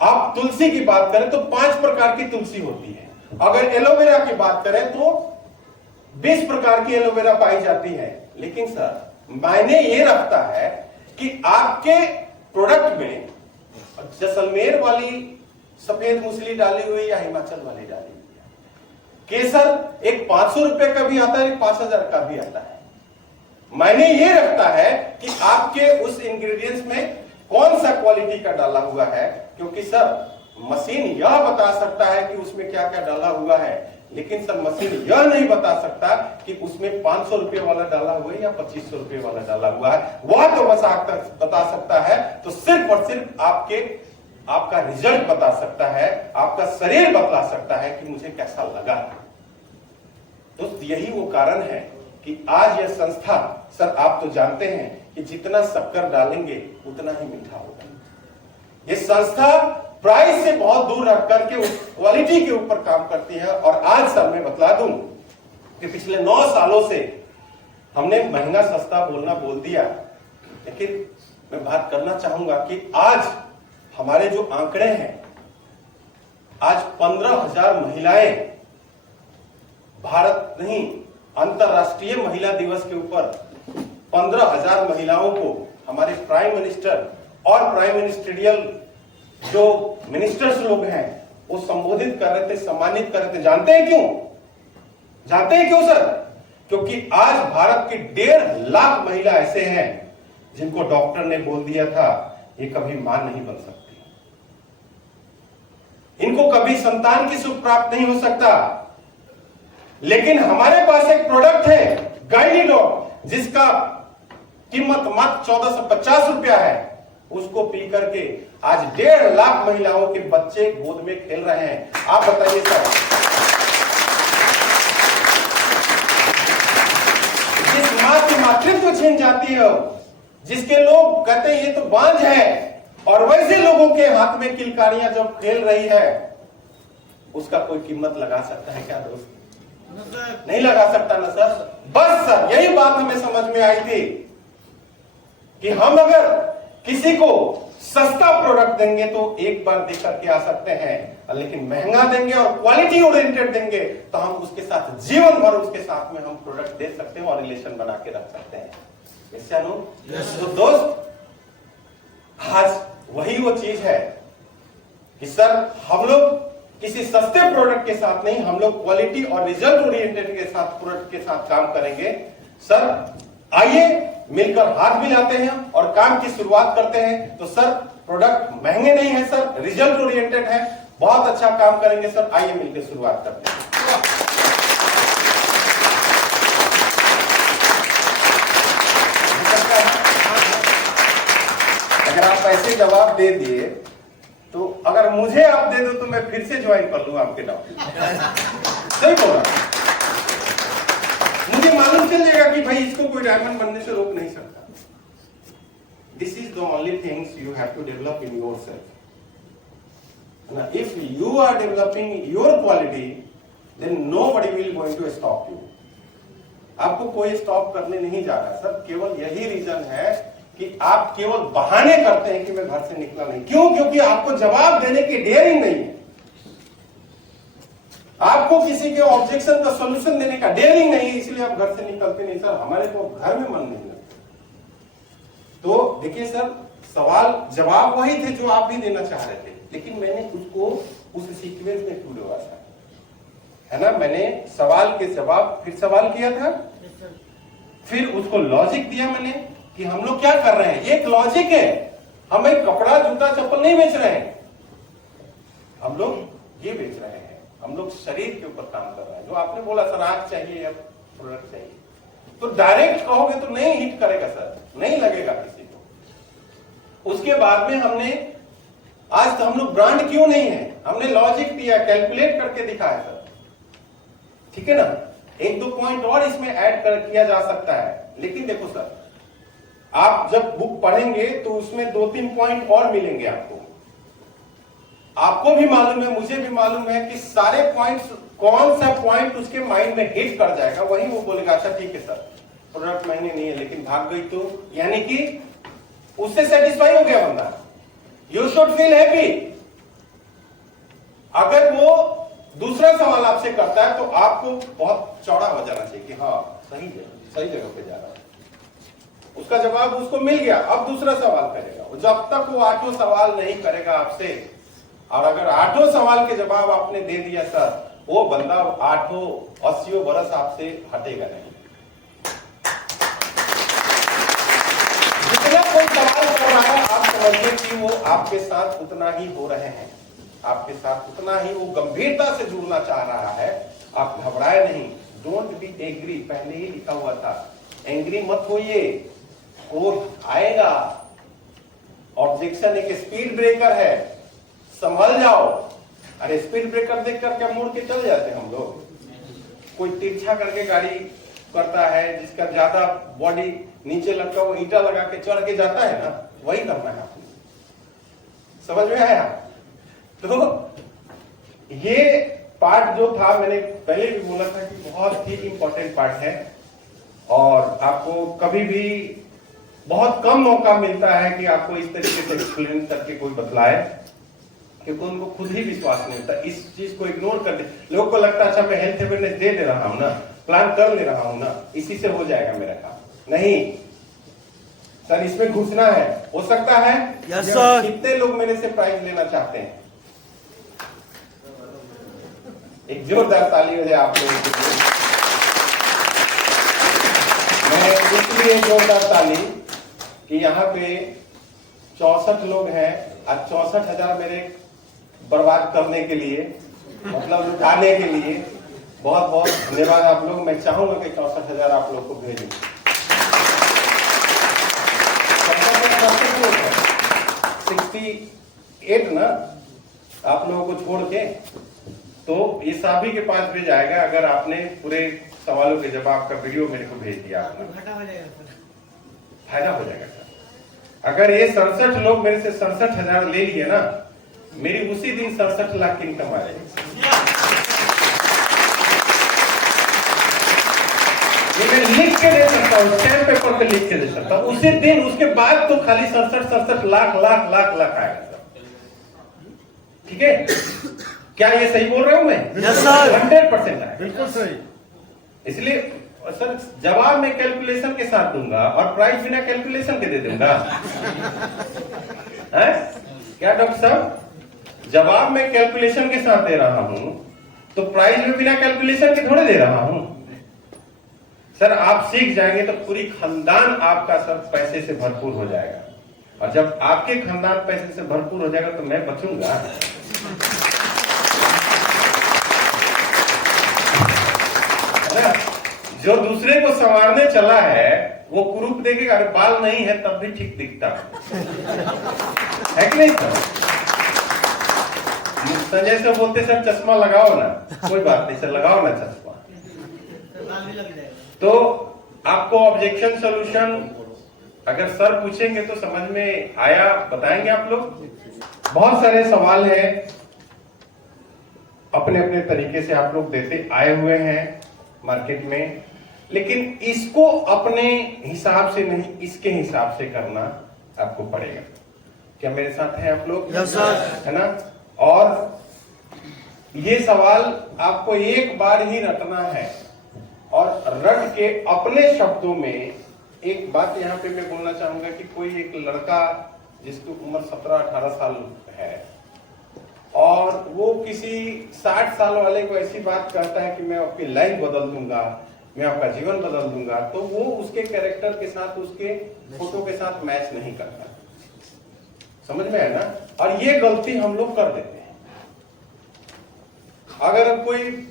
आप तुलसी की बात करें तो 5 प्रकार की तुलसी होती है, अगर एलोवेरा की बात करें तो 20 प्रकार की एलोवेरा पाई जाती है। लेकिन सर मायने ये रखता है कि आपके प्रोडक्ट में जैसलमेर वाली सफेद मूसली डाली हुई या हिमाचल वाली डाली हुई है। केसर एक 500 रुपए का भी आता है, एक 5000 का भी आता है। मायने ये रखता है कि आपके उस इंग्रेडिएंट्स में कौन सा क्वालिटी का डाला हुआ है, क्योंकि सर मशीन यह बता सकता है कि उसमें क्या क्या डाला हुआ है, लेकिन सर मशीन यह नहीं बता सकता कि उसमें 500 रुपए वाला डाला हुआ है या 2500 रुपए वाला डाला हुआ है। वह तो बस बता सकता है, तो सिर्फ और सिर्फ आपका रिजल्ट बता सकता है, आपका शरीर बता सकता है कि मुझे कैसा लगा। दोस्त यही वो कारण है कि आज यह संस्था, सर आप तो जानते हैं कि जितना शक्कर डालेंगे उतना ही मीठा होगा। ये संस्था प्राइस से बहुत दूर रख करके उस क्वालिटी के ऊपर काम करती है। और आज सर मैं बतला दूं कि पिछले 9 सालों से हमने महंगा सस्ता बोलना बोल दिया, लेकिन मैं बात करना चाहूंगा कि आज हमारे जो आंकड़े हैं, आज 15,000 महिलाएं भारत नहीं अंतरराष्ट्रीय महिला दिवस के ऊपर 15,000 महिलाओं को हमारे प्राइम मिनिस्टर और प्राइम मिनिस्टरियल जो मिनिस्टर्स लोग हैं वो संबोधित कर रहे थे, सम्मानित कर रहे थे। जानते हैं क्यों? जानते हैं क्यों सर? क्योंकि आज भारत की 1.5 लाख महिला ऐसे हैं जिनको डॉक्टर ने बोल दिया था ये कभी मां नहीं बन सकती, इनको कभी संतान की सुख प्राप्त नहीं हो सकता। लेकिन हमारे पास एक प्रोडक्ट है गाइनिडॉक, जिसका कीमत मात्र 1450 रुपया है। उसको पी करके आज 1.5 लाख महिलाओं के बच्चे गोद में खेल रहे हैं। आप बताइए सर, जिस मां की मातृत्व छीन जाती है, जिसके लोग कहते हैं ये तो बांझ है, और वैसे लोगों के हाथ में किलकारियां जब खेल रही है, उसका कोई कीमत लगा सकता है क्या दोस्त? नहीं लगा सकता ना सर। बस सर यही बात हमें समझ में आई थी कि हम अगर किसी को सस्ता प्रोडक्ट देंगे तो एक बार देख करके आ सकते हैं, लेकिन महंगा देंगे और क्वालिटी ओरिएंटेड देंगे तो हम उसके साथ जीवन भर उसके साथ में हम प्रोडक्ट दे सकते हैं और रिलेशन बना के रख सकते हैं। तो दोस्त आज वही वो चीज है कि सर हम लोग किसी सस्ते प्रोडक्ट के साथ नहीं, हम लोग क्वालिटी और रिजल्ट ओरिएंटेड के साथ प्रोडक्ट के साथ काम करेंगे। सर आइए मिलकर हाथ मिलाते हैं और काम की शुरुआत करते हैं। तो सर प्रोडक्ट महंगे नहीं है सर, रिजल्ट ओरिएंटेड है, बहुत अच्छा काम करेंगे सर। आइए मिलकर शुरुआत करते हैं। अगर आप ऐसे जवाब दे दिए तो अगर मुझे आप दे दो तो मैं फिर से ज्वाइन कर लूं आपके डॉक्टर। सही बोला, मुझे मालूम चल जाएगा कि भाई इसको कोई डायमंड बनने से रोक नहीं सकता। This is the only things you have to develop in yourself. If you are developing your quality then nobody will going to stop you. आपको कोई स्टॉप करने नहीं जा रहा सर। केवल यही रीजन है कि आप केवल बहाने करते हैं कि मैं घर से निकला नहीं। क्यों? क्योंकि आपको जवाब देने की डेयरिंग नहीं है, आपको किसी के ऑब्जेक्शन का सॉल्यूशन देने का डेयरिंग नहीं है, इसलिए आप घर से निकलते नहीं। सर हमारे को घर में मन नहीं लगता। तो देखिए सर, सवाल जवाब वही थे जो आप भी देना चाह रहे थे, लेकिन मैंने उसको उस सीक्वेंस में क्यों दरवाजा है ना। मैंने सवाल के जवाब फिर सवाल किया था, फिर उसको लॉजिक दिया मैंने कि हम लोग क्या कर रहे हैं। एक लॉजिक है, हम एक कपड़ा जूता चप्पल नहीं बेच रहे हैं, हम लोग ये बेच रहे हैं, हम लोग शरीर के ऊपर काम कर रहे हैं। जो आपने बोला सर आंख चाहिए या प्रोडक्ट चाहिए, तो डायरेक्ट कहोगे तो नहीं हिट करेगा सर, नहीं लगेगा किसी को। उसके बाद में हमने आज तो हम लोग ब्रांड क्यों नहीं है, हमने लॉजिक दिया, कैलकुलेट करके दिखाया सर। ठीक है ना, 1-2 पॉइंट और इसमें ऐड किया जा सकता है। लेकिन देखो सर, आप जब बुक पढ़ेंगे तो उसमें 2-3 पॉइंट और मिलेंगे आपको। आपको भी मालूम है, मुझे भी मालूम है कि सारे पॉइंट्स, कौन सा पॉइंट उसके माइंड में हिट कर जाएगा वही वो बोलेगा अच्छा ठीक है सर प्रोडक्ट महंगे नहीं है लेकिन भाग गई तो, यानी कि उससे सेटिस्फाई हो गया बंदा। You should feel happy. अगर वो दूसरा सवाल आपसे करता है तो आपको बहुत चौड़ा हो जाना चाहिए कि हाँ सही जगह पे जा रहा है। उसका जवाब उसको मिल गया, अब दूसरा सवाल करेगा। जब तक वो 8 सवाल नहीं करेगा आपसे, और अगर 8 सवाल के जवाब आपने दे दिया सर, वो बंदा 80 बरस आपसे हटेगा नहीं। जितना कोई सवाल कर रहा है आप समझिए कि वो आपके साथ उतना ही हो रहे हैं, आपके साथ उतना ही वो गंभीरता से जुड़ना चाह रहा है। आप घबराए नहीं, डोंट बी एग्री, पहले ही लिखा हुआ था, एंग्री मत होइए, कोर्ट आएगा। ऑब्जेक्शन एक स्पीड ब्रेकर है, संभल जाओ। अरे स्पीड ब्रेकर देख कर क्या मुड़ के चल जाते हैं हम लोग? कोई तिरछा करके गाड़ी करता है, जिसका ज्यादा बॉडी नीचे लगता है, वो ईंटा लगा के चढ़ के जाता है ना, वही करना है आपको। समझ में आया? तो ये पार्ट जो था, मैंने पहले भी बोला था कि बहुत ही इंपॉर्टेंट पार्ट है, और आपको कभी भी बहुत कम मौका मिलता है कि आपको इस तरीके से एक्सप्लेन करके कोई बतलाए, क्योंकि उनको खुद ही विश्वास नहीं होता। इस चीज को इग्नोर कर दे, लोगों को लगता है अच्छा मैं हेल्थ अवेयरनेस दे रहा हूं ना, प्लान कर ले रहा हूं ना, इसी से हो जाएगा मेरा काम। नहीं सर, इसमें घुसना है। हो सकता है? Yes sir. कितने लोग मेरे से प्राइज लेना चाहते हैं? एक जोरदार ताली हो जाए आप लोगों के लिए। मैं इसलिए जोरदार ताली कि यहाँ पे 64 लोग हैं, आज 64,000 मेरे बर्बाद करने के लिए, मतलब लुटाने के लिए बहुत बहुत धन्यवाद आप लोग। मैं चाहूंगा कि 64,000 आप लोग को भेजूं। 68 ना आप लोगों को छोड़ के, तो ये सभी के पास भेज जाएगा अगर आपने पूरे सवालों के जवाब का वीडियो मेरे को भेज दिया। फायदा हो जाएगा सर। अगर ये 67 लोग मेरे से 67,000 ले लिए ना, मेरी उसी दिन 67 लाख की इनकम आ जाएगी। ये मैं लिख के दे सकता हूँ, स्टैम्प पेपर पे लिख के दे सकता हूँ उसी दिन। उसके बाद तो खाली 67 लाख लाख लाख लाख आएगा सर। ठीक है? क्या ये सही बोल रहा हूं मैं? Yes sir. 100% आएगा। बिल्कुल सही। इसलिए सर जवाब मैं कैलकुलेशन के साथ दूंगा और प्राइस बिना कैलकुलेशन के दे दूंगा। है क्या डॉक्टर साहब? जवाब मैं कैलकुलेशन के साथ दे रहा हूं, तो प्राइस भी बिना कैलकुलेशन के थोड़े दे रहा हूं। सर आप सीख जाएंगे तो पूरी खानदान आपका सर पैसे से भरपूर हो जाएगा, और जब आपके खानदान पैसे से भरपूर हो जाएगा तो मैं बचूंगा। जो दूसरे को संवारने चला है वो कुरूप देखेगा, अरे बाल नहीं है तब भी ठीक दिखता है कि नहीं सर? संजय सर बोलते सर चश्मा लगाओ ना, कोई बात नहीं सर, लगाओ ना चश्मा। तो आपको ऑब्जेक्शन सोल्यूशन अगर सर पूछेंगे तो समझ में आया, बताएंगे आप लोग? बहुत सारे सवाल हैं, अपने अपने तरीके से आप लोग देते आए हुए हैं मार्केट में, लेकिन इसको अपने हिसाब से नहीं, इसके हिसाब से करना आपको पड़ेगा। क्या मेरे साथ हैं आप लोग? Yes sir. है ना? और ये सवाल आपको एक बार ही रटना है, और रट के अपने शब्दों में। एक बात यहाँ पे मैं बोलना चाहूंगा कि कोई एक लड़का जिसकी उम्र 17-18 साल है, और वो किसी 60 साल वाले को ऐसी बात कहता है कि मैं आपकी लाइफ बदल दूंगा, मैं आपका जीवन बदल दूंगा, तो वो उसके कैरेक्टर के साथ, उसके फोटो के साथ मैच नहीं करता। समझ में है ना? और ये गलती हम लोग कर देते हैं। अगर कोई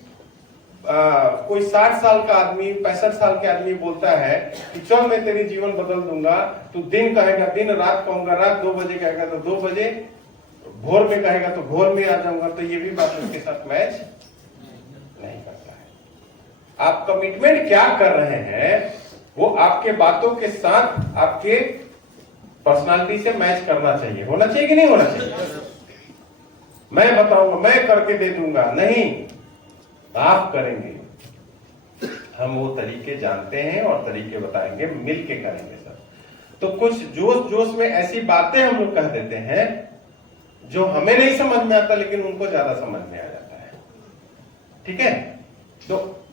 60 साल का आदमी, 65 साल के आदमी बोलता है कि चल मैं तेरी जीवन बदल दूंगा, तो दिन कहेगा दिन, रात कहूंगा रात, 2 बजे कहेगा तो 2 बजे, भोर में कहेगा तो भोर में आ जाऊंगा, तो ये भी बात उसके साथ मैच नहीं करता है। आप कमिटमेंट क्या कर रहे हैं वो आपके बातों के साथ, आपके पर्सनालिटी से मैच करना चाहिए। होना चाहिए कि नहीं होना चाहिए? मैं बताऊंगा, मैं करके दे दूंगा, नहीं, आप करेंगे। हम वो तरीके जानते हैं और तरीके बताएंगे, मिल के करेंगे सर। तो कुछ जोश जोश में ऐसी बातें हम लोग कह देते हैं जो हमें नहीं समझ में आता, लेकिन उनको ज्यादा समझ में आ जाता है। ठीक है? तो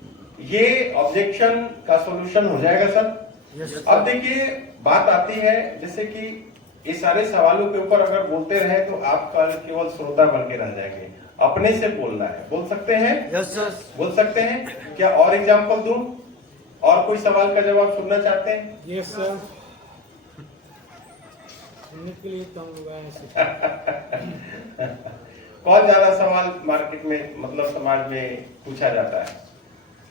ये ऑब्जेक्शन का सॉल्यूशन हो जाएगा सर। अब देखिए बात आती है, जैसे कि ये सारे सवालों के ऊपर अगर बोलते रहे तो आप केवल श्रोता बन के रह जाएंगे। अपने से बोलना है, बोल सकते हैं? Yes sir. बोल सकते हैं? क्या और एग्जाम्पल दूं? और कोई सवाल का जवाब सुनना चाहते हैं? Yes sir. सुनने के लिए तो हम लोग आए हैं। कौन ज्यादा सवाल मार्केट में मतलब समाज में पूछा जाता है?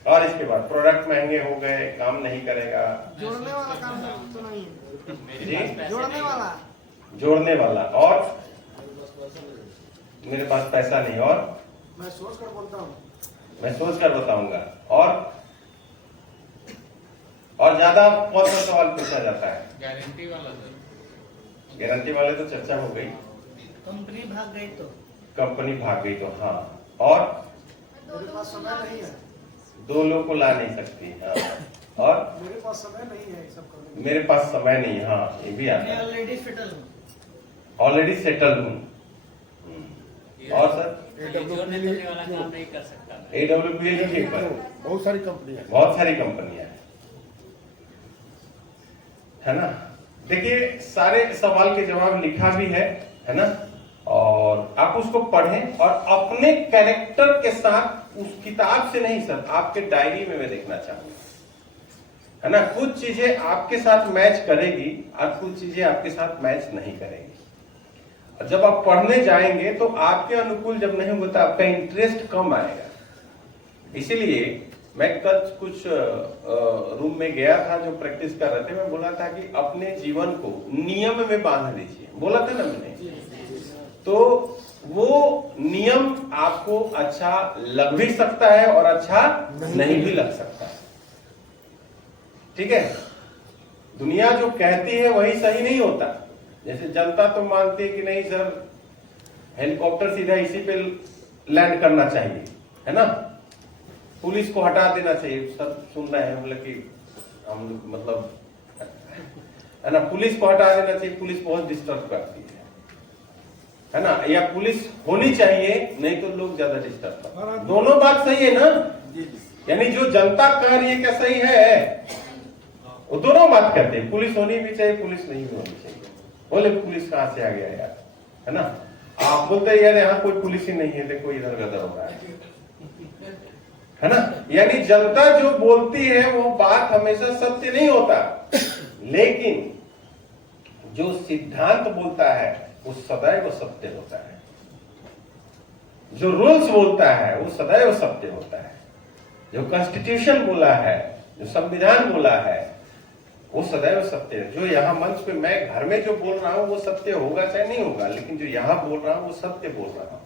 और इसके बाद प्रोडक्ट महंगे हो गए, काम नहीं करेगा। जोड़ने वाला काम तो नहीं है जी, जोड़ने वाला और मेरे पास पैसा नहीं, और मैं सोच कर बोलता हूँ, मैं सोच कर बताऊंगा। और ज्यादा कौन सा सवाल पूछा जाता है? गारंटी वाला सर। गारंटी वाले तो चर्चा हो गई। कंपनी भाग गई तो कंपनी भाग गई तो हाँ, और मेरे पास समय नहीं है, 2 लोग को ला नहीं सकती। हाँ, और मेरे पास समय नहीं है सब करने मेरे पास समय नहीं। हाँ, ये भी आता है। ऑलरेडी सेटल हूँ। ऑलरेडी सेटल हूँ। और सर जोड़ने तोड़ने वाला काम नहीं कर सकता। AWPL ठीक पर बहुत सारी कंपनी है। बहुत सारी कंपनियां है ना। देखिए सारे सवाल के जवाब लिखा भी है ना, और आप उसको पढ़ें और अपने कैरेक्टर के साथ, उस किताब से नहीं सर, आपके डायरी में मैं देखना चाहूंगा, है ना। कुछ चीजें आपके साथ मैच करेगी और कुछ चीजें आपके साथ मैच नहीं करेगी। और जब आप पढ़ने जाएंगे तो आपके अनुकूल जब नहीं होता, आपका इंटरेस्ट कम आएगा। इसीलिए मैं कल कुछ रूम में गया था जो प्रैक्टिस कर रहे थे, मैं बोला था कि अपने जीवन को नियम में बांध लीजिए, बोला था ना मैंने। तो वो नियम आपको अच्छा लग भी सकता है और अच्छा नहीं भी लग सकता है, ठीक है। दुनिया जो कहती है वही सही नहीं होता। जैसे जनता तो मानती है कि नहीं सर, हेलीकॉप्टर सीधा इसी पे लैंड करना चाहिए, है ना, पुलिस को हटा देना चाहिए। सब सुन रहे हैं मतलब कि हम मतलब, है ना, पुलिस को हटा देना चाहिए, पुलिस बहुत डिस्टर्ब करती है ना, या पुलिस होनी चाहिए, नहीं तो लोग ज्यादा डिस्टर्ब करते हैं। दोनों बात सही है ना, यानी जो जनता कह रही है क्या सही है, वो दोनों बात कहते हैं। पुलिस होनी भी चाहिए, पुलिस नहीं भी होनी चाहिए। बोले पुलिस कहां से आ गया यार, है ना। आप बोलते हैं यार यहाँ कोई पुलिस ही नहीं है, देखो इधर गदर हो रहा है ना। यानी जनता जो बोलती है वो बात हमेशा सत्य नहीं होता, लेकिन जो सिद्धांत बोलता है वो सदैव सत्य होता है। जो रूल्स बोलता है वो सदैव सत्य होता है। जो कॉन्स्टिट्यूशन बोला है, जो संविधान बोला है, वो सदैव सत्य है। जो यहाँ मंच पे मैं घर में जो बोल रहा हूँ वो सत्य होगा चाहे नहीं होगा, लेकिन जो यहाँ बोल रहा हूँ वो सत्य बोल रहा हूँ,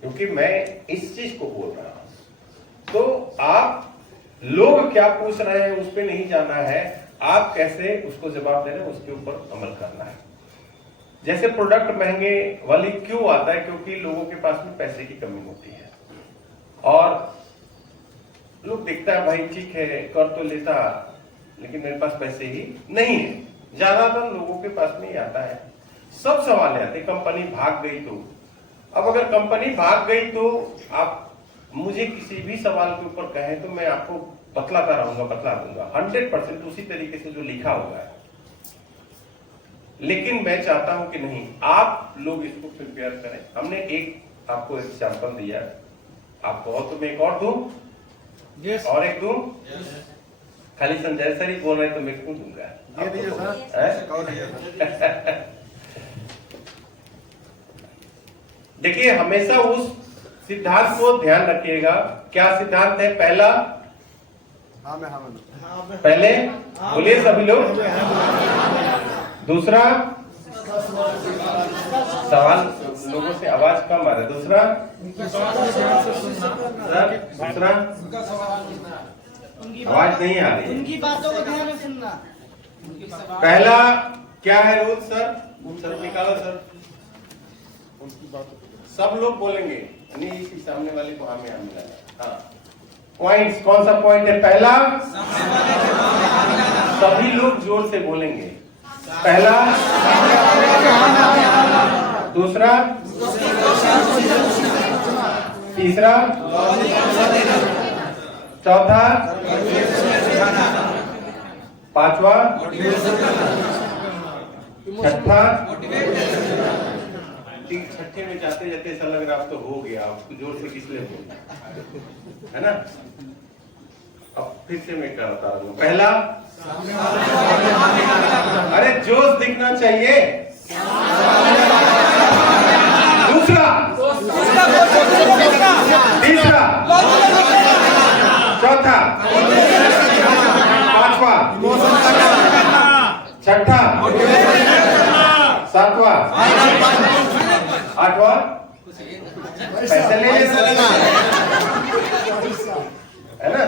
क्योंकि मैं इस चीज को बोल रहा हूँ। तो आप लोग क्या पूछ रहे हैं उस पर नहीं जाना है, आप कैसे उसको जवाब दे रहे हैं उसके ऊपर अमल करना है। जैसे प्रोडक्ट महंगे वाली क्यों आता है, क्योंकि लोगों के पास में पैसे की कमी होती है, और लोग देखता है भाई ठीक है कर तो लेता, लेकिन मेरे पास पैसे ही नहीं है। ज्यादातर लोगों के पास में ही आता है। सब सवाल आते, कंपनी भाग गई तो। अब अगर कंपनी भाग गई तो आप मुझे किसी भी सवाल के ऊपर कहें तो मैं आपको बतलाता रहूंगा, बतला दूंगा 100% उसी तरीके से जो लिखा हुआ है। लेकिन मैं चाहता हूं कि नहीं, आप लोग इसको प्रिपेयर करें। हमने एक आपको एग्जाम्पल दिया, आप कहो तो मैं एक और दूं, और एक दूं। खाली संजय सर ही बोल रहे तो मैं क्यों दूंगा? देखिए हमेशा उस सिद्धांत को ध्यान रखिएगा। क्या सिद्धांत है? पहला, पहले बोलिए सभी लोग। दूसरा, सवाल लोगों से आवाज कम आ रहा है। दूसरा, दूसरा आवाज नहीं आ रही, उनकी बातों को ध्यान में सुनना। पहला क्या है रूल सर? सर निकालो सर, सब लोग बोलेंगे, नहीं इसी सामने वाले को हमें मिलाना। हाँ, पॉइंट्स, कौन सा पॉइंट है? पहला, सभी लोग जोर से बोलेंगे। पहला, दूसरा, तीसरा, चौथा, पांचवा, छठा। छठे में जाते जाते ऐसा लग रहा अब तो हो गया, आपको जोर से किस लिए बोलना है ना। अब फिर से मैं करता हूँ। पहला, अरे जोश दिखना चाहिए। दूसरा, छठा, सातवां, आठवां पैसे ले लेना है ना।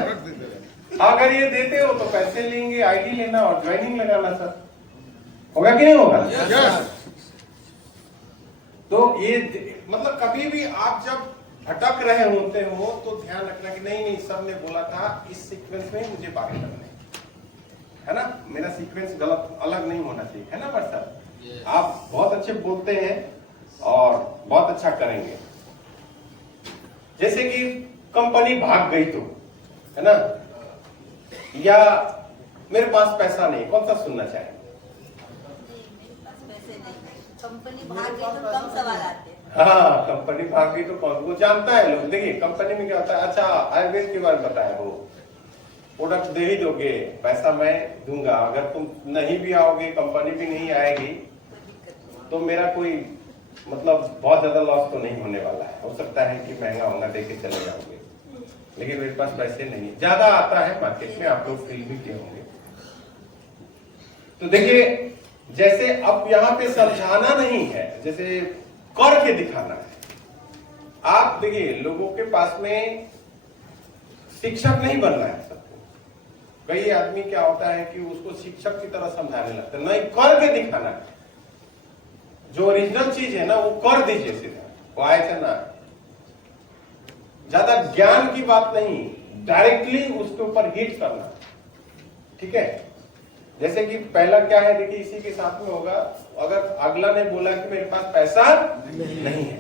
अगर ये देते हो तो पैसे लेंगे, आईडी लेना और ज्वाइनिंग लगाना सर, होगा कि नहीं होगा? तो ये मतलब कभी भी आप जब भटक रहे होते हो तो ध्यान रखना कि नहीं सब ने बोला था इस सीक्वेंस में मुझे बात करना है ना, मेरा सीक्वेंस गलत अलग नहीं होना चाहिए, है ना। बट सर आप बहुत अच्छे बोलते हैं और बहुत अच्छा करेंगे। जैसे कि कंपनी भाग गई तो, है ना, या मेरे पास पैसा नहीं, कौन सा सुनना चाहेंगे? कंपनी भाग गई तो कम सवाल आते हैं। हाँ, कंपनी भाग गई तो कौन, वो जानता है लोग। देखिए कंपनी में क्या होता है, अच्छा आयुर्वेद के बारे में बताया, वो प्रोडक्ट दे ही दोगे, पैसा मैं दूंगा, अगर तुम नहीं भी आओगे, कंपनी भी नहीं आएगी तो मेरा कोई मतलब बहुत ज्यादा लॉस तो नहीं होने वाला है। हो सकता है कि महंगा होगा दे के चले जाओगे, लेकिन मेरे पास पैसे नहीं, ज्यादा आता है मार्केट में, आप लोग फील भी किए होंगे। तो देखिए जैसे अब यहाँ पे समझाना नहीं है, जैसे करके दिखाना है। आप देखिए लोगों के पास में शिक्षक नहीं बनना है सबको। कई आदमी क्या होता है कि उसको शिक्षक की तरह समझाने लगता है, नहीं करके दिखाना है। जो ओरिजिनल चीज है ना वो कर दीजिए सीधा, वो आए थे ना, ज्यादा ज्ञान की बात नहीं, डायरेक्टली उसके ऊपर हिट करना, ठीक है। जैसे कि पहला क्या है, देखिए इसी के साथ में होगा, अगर अगला ने बोला कि मेरे पास पैसा नहीं है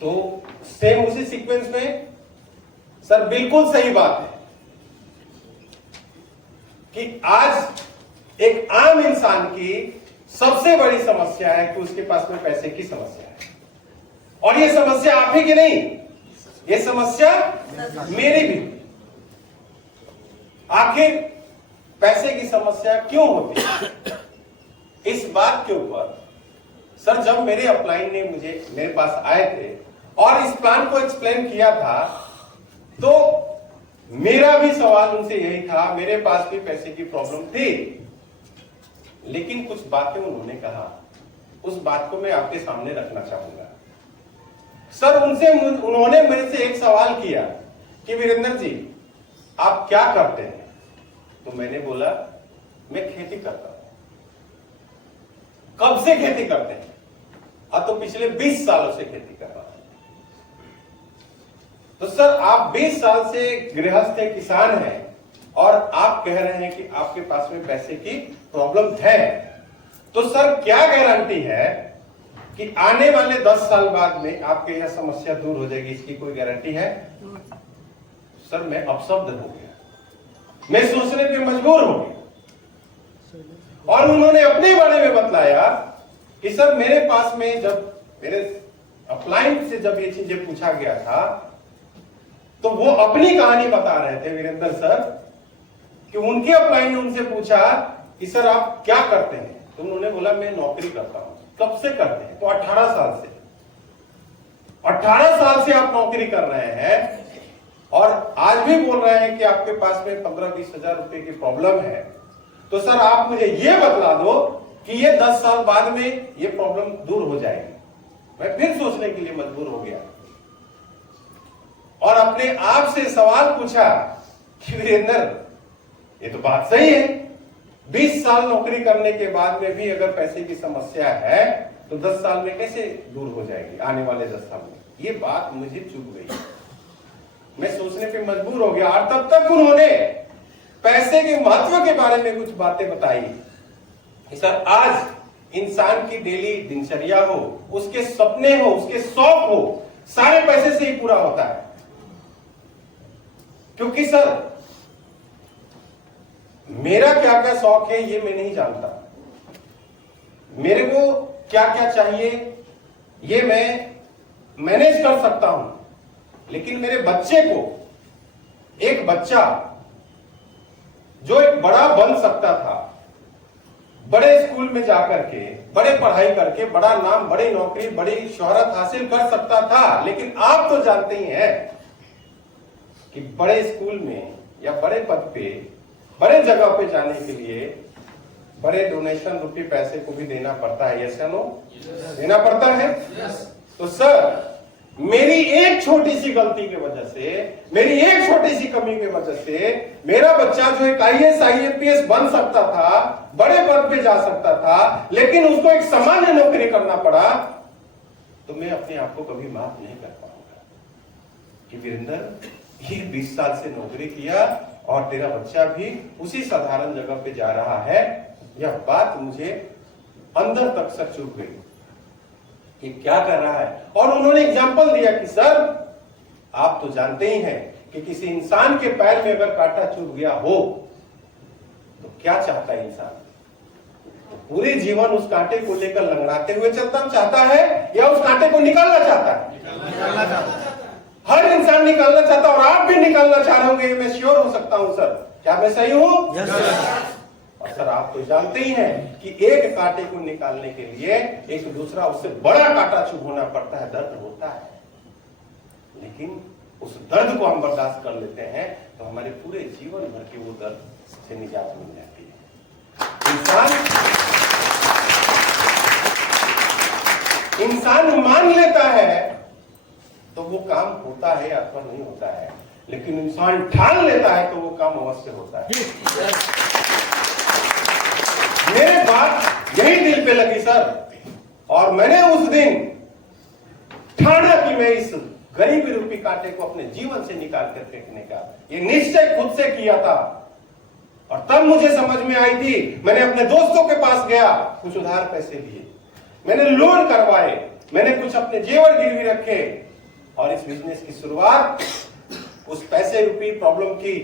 तो सेम उसी सीक्वेंस में सर बिल्कुल सही बात है कि आज एक आम इंसान की सबसे बड़ी समस्या है कि उसके पास में पैसे की समस्या है। और ये समस्या आप ही की नहीं, ये समस्या मेरी भी। आखिर पैसे की समस्या क्यों होती है? इस बात के ऊपर सर जब मेरे अपलाइन ने मेरे पास आए थे और इस प्लान को एक्सप्लेन किया था तो मेरा भी सवाल उनसे यही था, मेरे पास भी पैसे की प्रॉब्लम थी, लेकिन कुछ बातें उन्होंने कहा, उस बात को मैं आपके सामने रखना चाहूंगा। सर उन्होंने मेरे से एक सवाल किया कि वीरेंद्र जी आप क्या करते हैं? तो मैंने बोला मैं खेती करता हूं। कब से खेती करते हैं? तो पिछले 20 सालों से खेती कर रहा हूं। तो सर आप 20 साल से गृहस्थ हैं, किसान हैं, और आप कह रहे हैं कि आपके पास में पैसे की प्रॉब्लम है, तो सर क्या गारंटी है कि आने वाले 10 साल बाद में आपके यह समस्या दूर हो जाएगी? इसकी कोई गारंटी है? सर मैं अपशब्द हो गया, मैं सोचने पे मजबूर हो गया। और उन्होंने अपने बारे में बतलाया कि सर मेरे पास में जब मेरे अपलाइन से जब ये चीजें पूछा गया था तो वो अपनी कहानी बता रहे थे वीरेंद्र सर कि उनके अपलाइन ने उनसे पूछा कि सर आप क्या करते हैं? तो उन्होंने बोला मैं नौकरी करता हूं। कब से करते हैं? तो 18 साल से। 18 साल से आप नौकरी कर रहे हैं और आज भी बोल रहे हैं कि आपके पास में 15-20 हजार रुपए की प्रॉब्लम है। तो सर आप मुझे ये बतला दो कि ये 10 साल बाद में ये प्रॉब्लम दूर हो जाएगी। मैं फिर सोचने के लिए मजबूर हो गया और अपने आप से सवाल पूछा कि वीरेंद्र ये तो बात सही है, 20 साल नौकरी करने के बाद में भी अगर पैसे की समस्या है तो 10 साल में कैसे दूर हो जाएगी आने वाले 10 साल में? ये बात मुझे चुभ गई, मैं सोचने पे मजबूर हो गया। और तब तक उन्होंने पैसे के महत्व के बारे में कुछ बातें बताई कि सर आज इंसान की डेली दिनचर्या हो, उसके सपने हो, उसके शौक हो, सारे पैसे से ही पूरा होता है। क्योंकि सर मेरा क्या क्या शौक है ये मैं नहीं जानता, मेरे को क्या क्या चाहिए ये मैं मैनेज कर सकता हूं, लेकिन मेरे बच्चे को, एक बच्चा जो एक बड़ा बन सकता था, बड़े स्कूल में जाकर के, बड़े पढ़ाई करके, बड़ा नाम, बड़ी नौकरी, बड़ी शोहरत हासिल कर सकता था, लेकिन आप तो जानते ही हैं कि बड़े स्कूल में या बड़े पद पे बड़े जगह पे जाने के लिए बड़े डोनेशन रुपये पैसे को भी देना पड़ता है, यस या नो? देना पड़ता है। तो सर मेरी एक छोटी सी गलती की वजह से, मेरी एक छोटी सी कमी की वजह से मेरा बच्चा जो एक IAS IAPS बन सकता था, बड़े पद पे जा सकता था, लेकिन उसको एक सामान्य नौकरी करना पड़ा, तो मैं अपने आप को कभी माफ नहीं कर पाऊंगा कि वीरेंद्र ये 20 साल से नौकरी किया और तेरा बच्चा भी उसी साधारण जगह पे जा रहा है। यह बात मुझे अंदर तक सच चुभ गई कि क्या कर रहा है। और उन्होंने एग्जाम्पल दिया कि सर आप तो जानते ही हैं कि किसी इंसान के पैर में अगर कांटा चुभ गया हो तो क्या चाहता है इंसान? तो पूरे जीवन उस कांटे को लेकर लंगड़ाते हुए चलता चाहता है या उस कांटे को निकालना चाहता है? निकालना चाहता है। हर इंसान निकालना चाहता है और आप भी निकालना चाह रहे होंगे, मैं श्योर हो सकता हूं सर। क्या मैं सही हूं? Yes sir. और सर आप तो जानते ही हैं कि एक कांटे को निकालने के लिए एक दूसरा उससे बड़ा कांटा चुभोना पड़ता है, दर्द होता है, लेकिन उस दर्द को हम बर्दाश्त कर लेते हैं तो हमारे पूरे जीवन भर की वो दर्द से निजात मिल जाती है। इंसान मान लेता है तो वो काम होता है अथवा नहीं होता है, लेकिन इंसान ठान लेता है तो वो काम अवश्य होता है। मेरे बात यही दिल पे लगी सर, और मैंने उस दिन ठाना कि मैं इस गरीबी रूपी कांटे को अपने जीवन से निकाल कर फेंकने का ये निश्चय खुद से किया था। और तब मुझे समझ में आई थी, मैंने अपने दोस्तों के पास गया, कुछ उधार पैसे लिए, मैंने लोन करवाए, मैंने कुछ अपने जेवर गिरवी रखे और इस बिजनेस की शुरुआत उस पैसे रूपी प्रॉब्लम की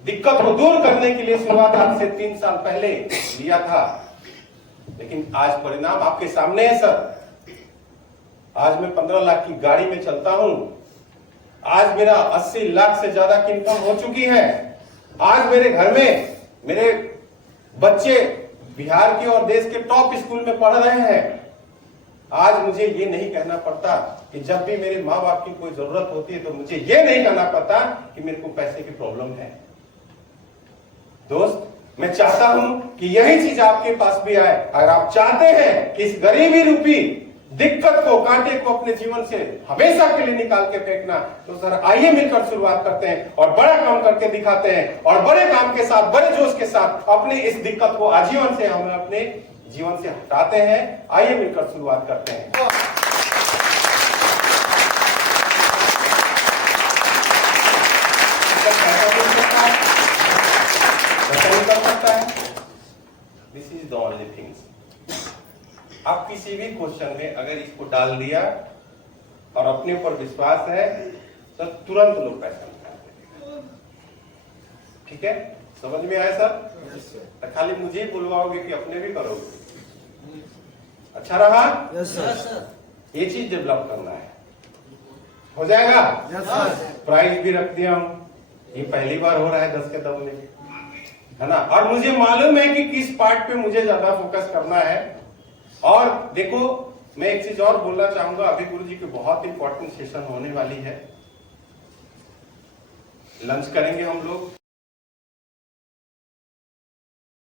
दिक्कत को दूर करने के लिए शुरुआत आज से 3 साल पहले लिया था। लेकिन आज परिणाम आपके सामने है सर। आज मैं 15 लाख की गाड़ी में चलता हूं, आज मेरा 80 लाख से ज्यादा की इनकम हो चुकी है। आज मेरे घर में मेरे बच्चे बिहार के और देश के टॉप स्कूल में पढ़ रहे हैं। आज मुझे ये नहीं कहना पड़ता कि जब भी मेरे माँ बाप की कोई जरूरत होती है तो मुझे ये नहीं कहना पड़ता कि मेरे को पैसे की प्रॉब्लम है। दोस्त, मैं चाहता हूं कि यही चीज आपके पास भी आए। अगर आप चाहते हैं कि इस गरीबी रूपी दिक्कत को, कांटे को अपने जीवन से हमेशा के लिए निकाल के फेंकना, तो सर आइए मिलकर शुरुआत करते हैं और बड़ा काम करके दिखाते हैं और बड़े काम के साथ, बड़े जोश के साथ अपनी इस दिक्कत को आजीवन से हम अपने जीवन से हटाते हैं। आइए मिलकर शुरुआत करते हैं। कर सकता है। This is the only things. आप किसी भी क्वेश्चन में अगर इसको डाल दिया और अपने ऊपर विश्वास है तो तुरंत लोग पैसा निकाल देंगे। ठीक है, समझ में आया सर? तो खाली मुझे ही बुलवाओगे कि अपने भी करोगे? अच्छा रहा? Yes sir. ये चीज डेवलप करना है, हो जाएगा? Yes sir. प्राइज भी रख दिया हूं, ये पहली बार हो रहा है 10 के दम में, है ना? और मुझे मालूम है कि किस पार्ट पे मुझे ज्यादा फोकस करना है। और देखो, मैं एक चीज और बोलना चाहूंगा, अभी गुरुजी की बहुत इंपॉर्टेंट सेशन होने वाली है। लंच करेंगे हम लोग।